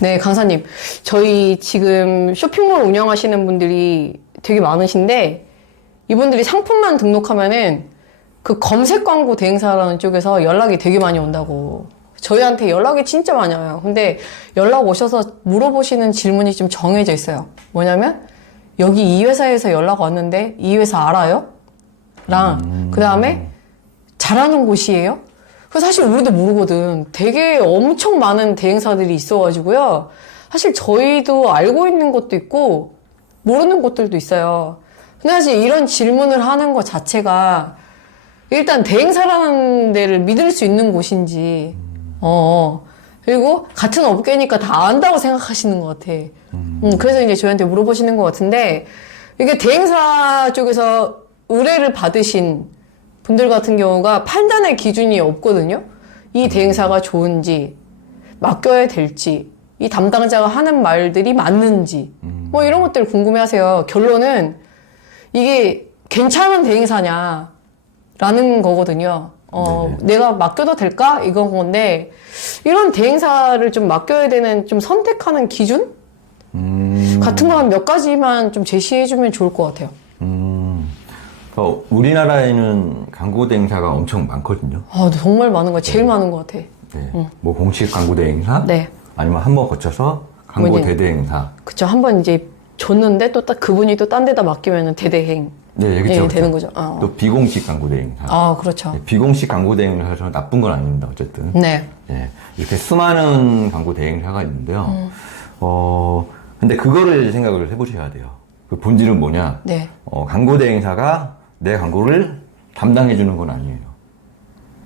네, 강사님. 저희 지금 쇼핑몰 운영하시는 분들이 되게 많으신데, 이분들이 상품만 등록하면은 그 검색 광고 대행사라는 쪽에서 연락이 되게 많이 온다고. 저희한테 연락이 진짜 많이 와요. 근데 연락 오셔서 물어보시는 질문이 좀 정해져 있어요. 뭐냐면, 여기 이 회사에서 연락 왔는데, 이 회사 알아요? 그 다음에, 잘하는 곳이에요? 그래서 사실 우리도 모르거든. 되게 엄청 많은 대행사들이 있어가지고요. 사실 저희도 알고 있는 것도 있고, 모르는 것들도 있어요. 근데 사실 이런 질문을 하는 것 자체가, 일단 대행사라는 데를 믿을 수 있는 곳인지, 그리고 같은 업계니까 다 안다고 생각하시는 것 같아. 그래서 이제 저희한테 물어보시는 것 같은데, 이게 대행사 쪽에서 의뢰를 받으신 분들 같은 경우가 판단의 기준이 없거든요. 이 대행사가 좋은지, 맡겨야 될지, 이 담당자가 하는 말들이 맞는지, 뭐 이런 것들 궁금해 하세요. 결론은 이게 괜찮은 대행사냐, 라는 거거든요. 내가 맡겨도 될까? 이건 건데, 이런 대행사를 좀 맡겨야 되는, 좀 선택하는 기준? 같은 거 한 몇 가지만 좀 제시해주면 좋을 것 같아요. 우리나라에는 광고 대행사가 엄청 많거든요. 아, 정말 많은 거, 제일 많은 것 같아. 네. 뭐 공식 광고 대행사, 네. 아니면 한 번 거쳐서 광고 대대행사. 그쵸. 한번 이제 줬는데 또 딱 그분이 또 딴 데다 맡기면 대대행. 네, 그렇죠. 되는 거죠. 또 비공식 광고 대행사. 아, 그렇죠. 네, 비공식 광고 대행사는 나쁜 건 아닙니다. 어쨌든. 네. 네, 이렇게 수많은 광고 대행사가 있는데요. 근데 그거를 생각을 해보셔야 돼요. 그 본질은 뭐냐? 네. 광고 대행사가 내 광고를 담당해주는 건 아니에요.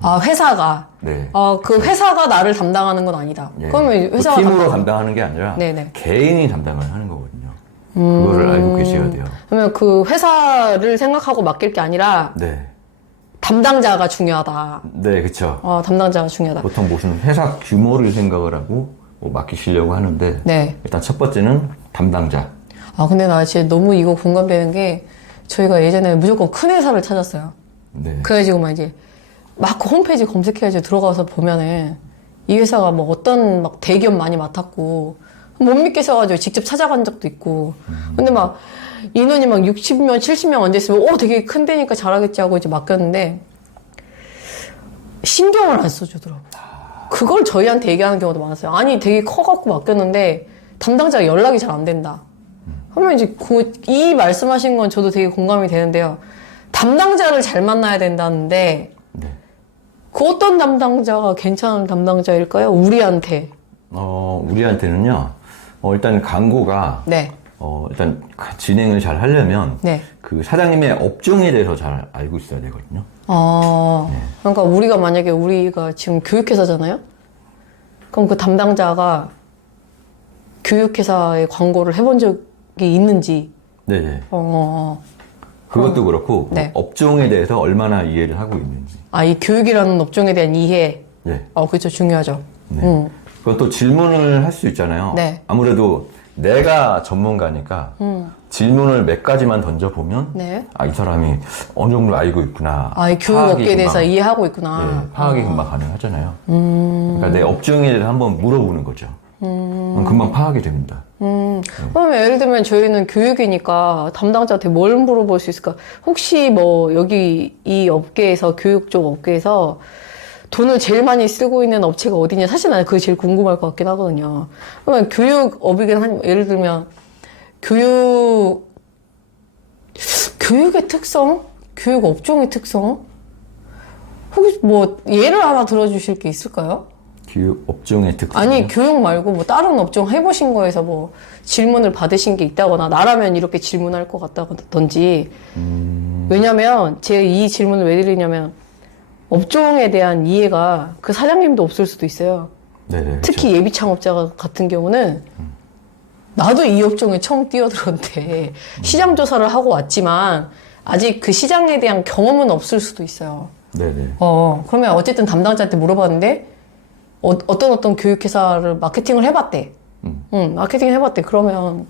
아, 회사가. 네. 그 회사가 나를 담당하는 건 아니다. 네. 그러면 회사가 팀으로 담당하는 게 아니라 네네. 개인이 담당을 하는 거거든요. 그거를 알고 계셔야 돼요. 그러면 그 회사를 생각하고 맡길 게 아니라 네. 담당자가 중요하다. 네, 그쵸. 담당자가 중요하다. 보통 무슨 회사 규모를 생각을 하고 뭐 맡기시려고 하는데 네. 일단 첫 번째는 담당자. 근데 나 진짜 너무 이거 공감되는 게 저희가 예전에 무조건 큰 회사를 찾았어요. 네. 그래가지고 막 이제 막 홈페이지 검색해가지고 들어가서 보면은 이 회사가 뭐 어떤 막 대기업 많이 맡았고 못 믿겠어가지고 직접 찾아간 적도 있고. 근데 막 인원이 막 60명, 70명 앉아있으면 되게 큰 데니까 잘하겠지 하고 이제 맡겼는데 신경을 안 써주더라고. 그걸 저희한테 얘기하는 경우도 많았어요. 아니 되게 커갖고 맡겼는데 담당자가 연락이 잘 안 된다. 그러면 이제 이 말씀하신 건 저도 되게 공감이 되는데요. 담당자를 잘 만나야 된다는데 네. 그 어떤 담당자가 괜찮은 담당자일까요? 우리한테. 우리한테는요. 일단 광고가 네. 일단 진행을 잘 하려면 네. 그 사장님의 업종에 대해서 잘 알고 있어야 되거든요. 그러니까 우리가 만약에 우리가 지금 교육회사잖아요? 그럼 그 담당자가 교육회사의 광고를 해본 적이 있는지. 네네. 그럼, 그것도 그렇고 네. 업종에 대해서 얼마나 이해를 하고 있는지. 이 교육이라는 업종에 대한 이해. 네. 그렇죠. 중요하죠. 네. 그것도 질문을 할 수 있잖아요. 네. 아무래도 내가 전문가니까 질문을 몇 가지만 던져보면 네. 이 사람이 어느 정도 알고 있구나. 이 교육 파악이 업계에 대해서 금방, 이해하고 있구나. 네, 파악이 금방 가능하잖아요. 그러니까 내 업종에 대해서 한번 물어보는 거죠. 그럼 금방 파악이 됩니다. 그러면 예를 들면 저희는 교육이니까 담당자한테 뭘 물어볼 수 있을까? 혹시 뭐 여기 이 업계에서 교육 쪽 업계에서 돈을 제일 많이 쓰고 있는 업체가 어디냐? 사실 나는 그게 제일 궁금할 것 같긴 하거든요. 그러면 교육업이긴 한, 예를 들면 교육의 특성? 교육 업종의 특성? 혹시 뭐 예를 하나 들어주실 게 있을까요? 교육 업종의 특성. 아니 교육 말고 뭐 다른 업종 해보신 거에서 뭐 질문을 받으신 게 있다거나 나라면 이렇게 질문할 것 같다든지. 왜냐면 제가 이 질문을 왜 드리냐면 업종에 대한 이해가 그 사장님도 없을 수도 있어요. 네네, 특히 예비 창업자 같은 경우는 나도 이 업종에 처음 뛰어들었는데 시장 조사를 하고 왔지만 아직 그 시장에 대한 경험은 없을 수도 있어요. 네네. 그러면 어쨌든 담당자한테 물어봤는데 어떤 교육회사를 마케팅을 해봤대. 마케팅을 해봤대. 그러면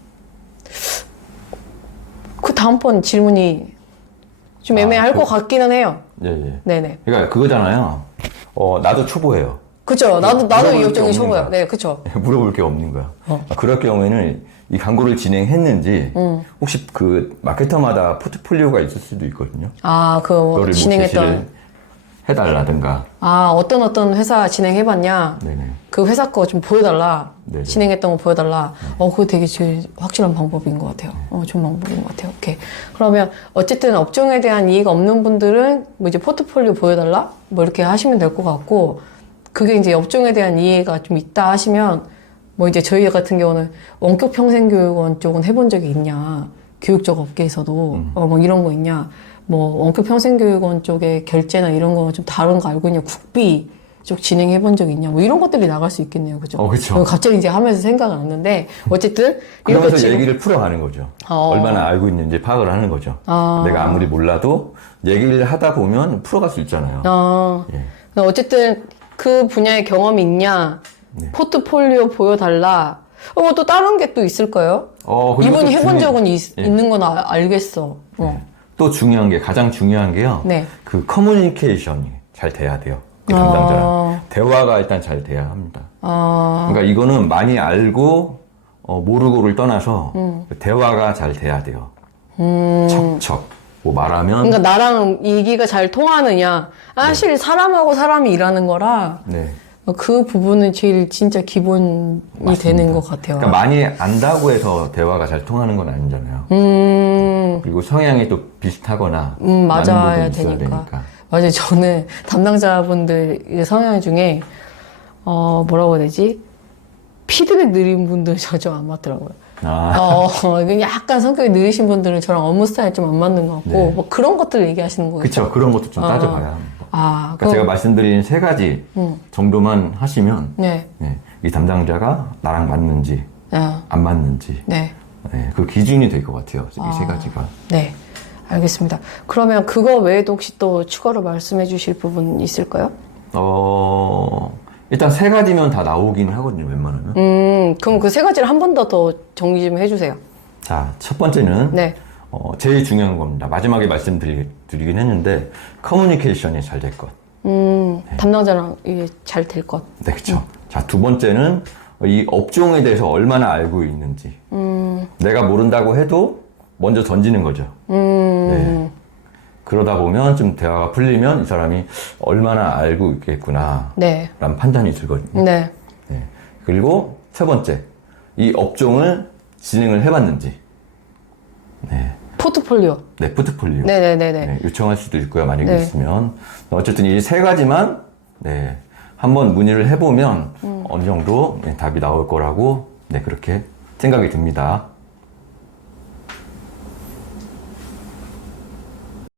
그 다음번 질문이 좀 애매할 것 같기는 해요. 네네. 네네. 그러니까 그거잖아요. 나도 초보예요. 그쵸. 나도 물어볼 이 게 업종이 없는 최고야. 거야. 네, 그쵸. 물어볼 게 없는 거야. 그럴 경우에는 이 광고를 진행했는지 혹시 그 마케터마다 포트폴리오가 있을 수도 있거든요. 아, 그거를 뭐 진행했던. 제시를 해달라든가. 아, 어떤 회사 진행해봤냐? 네네. 그 회사 거 좀 보여달라. 네네. 진행했던 거 보여달라. 그거 되게 제일 확실한 방법인 것 같아요. 좋은 방법인 것 같아요. 오케이. 그러면 어쨌든 업종에 대한 이해가 없는 분들은 뭐 이제 포트폴리오 보여달라? 뭐 이렇게 하시면 될 것 같고, 그게 이제 업종에 대한 이해가 좀 있다 하시면, 뭐 이제 저희 같은 경우는 원격 평생교육원 쪽은 해본 적이 있냐? 교육적 업계에서도, 뭐 이런 거 있냐? 뭐 원격 평생교육원 쪽에 결제나 이런 거 좀 다른 거 알고 있냐? 국비 쪽 진행해 본 적 있냐? 뭐 이런 것들이 나갈 수 있겠네요. 그죠? 그쵸. 갑자기 이제 하면서 생각은 났는데, 어쨌든, 이렇게 그러면서 지금- 얘기를 풀어가는 거죠. 얼마나 알고 있는지 파악을 하는 거죠. 내가 아무리 몰라도 얘기를 하다 보면 풀어갈 수 있잖아요. 예. 어쨌든 그 분야의 경험이 있냐? 네. 포트폴리오 보여달라. 또 다른 게 또 있을까요? 그리고 이분이 또 해본 적은 예. 있는 건 알겠어. 또 중요한 게, 가장 중요한 게요. 네. 그 커뮤니케이션이 잘 돼야 돼요. 그 담당자랑. 대화가 일단 잘 돼야 합니다. 그러니까 이거는 많이 알고, 모르고를 떠나서 대화가 잘 돼야 돼요. 척척. 뭐 말하면. 그러니까 나랑 얘기가 잘 통하느냐. 사실 사람하고 사람이 일하는 거라 네. 그 부분은 제일 진짜 기본이 맞습니다. 되는 것 같아요. 그러니까 많이 안다고 해서 대화가 잘 통하는 건 아니잖아요. 그리고 성향이 또 비슷하거나. 맞아야 많은 부분이 있어야 되니까. 맞아요. 저는 담당자분들 성향 중에, 뭐라고 해야 되지? 피드백 느린 분들 저 좀 안 맞더라고요. 약간 성격이 느리신 분들은 저랑 업무 스타일 좀 안 맞는 것 같고, 네. 뭐 그런 것들 얘기하시는 거예요. 그쵸. 그런 것도 좀 따져봐야 합니다. 그러니까 제가 말씀드린 세 가지 정도만 하시면, 네. 네, 이 담당자가 나랑 맞는지, 안 맞는지, 네. 네, 그 기준이 될 것 같아요. 이 세 가지가. 네. 알겠습니다. 그러면 그거 외에도 혹시 또 추가로 말씀해 주실 부분 있을까요? 일단 세 가지면 다 나오긴 하거든요, 웬만하면. 그럼 그 세 가지를 한 번 더 정리 좀 해주세요. 자, 첫 번째는, 네. 제일 중요한 겁니다. 마지막에 말씀드리긴 했는데, 커뮤니케이션이 잘 될 것. 담당자랑 이게 잘 될 것. 네, 그쵸. 자, 두 번째는, 이 업종에 대해서 얼마나 알고 있는지. 내가 모른다고 해도 먼저 던지는 거죠. 네. 그러다 보면 좀 대화가 풀리면 이 사람이 얼마나 알고 있겠구나. 네. 라는 판단이 들거든요. 네. 네. 그리고 세 번째, 이 업종을 진행을 해봤는지. 네. 포트폴리오. 네, 포트폴리오. 네네네네. 네, 요청할 수도 있고요, 만약에 네. 있으면. 어쨌든 이 세 가지만, 네, 한번 문의를 해보면 어느 정도 답이 나올 거라고, 네, 그렇게 생각이 듭니다.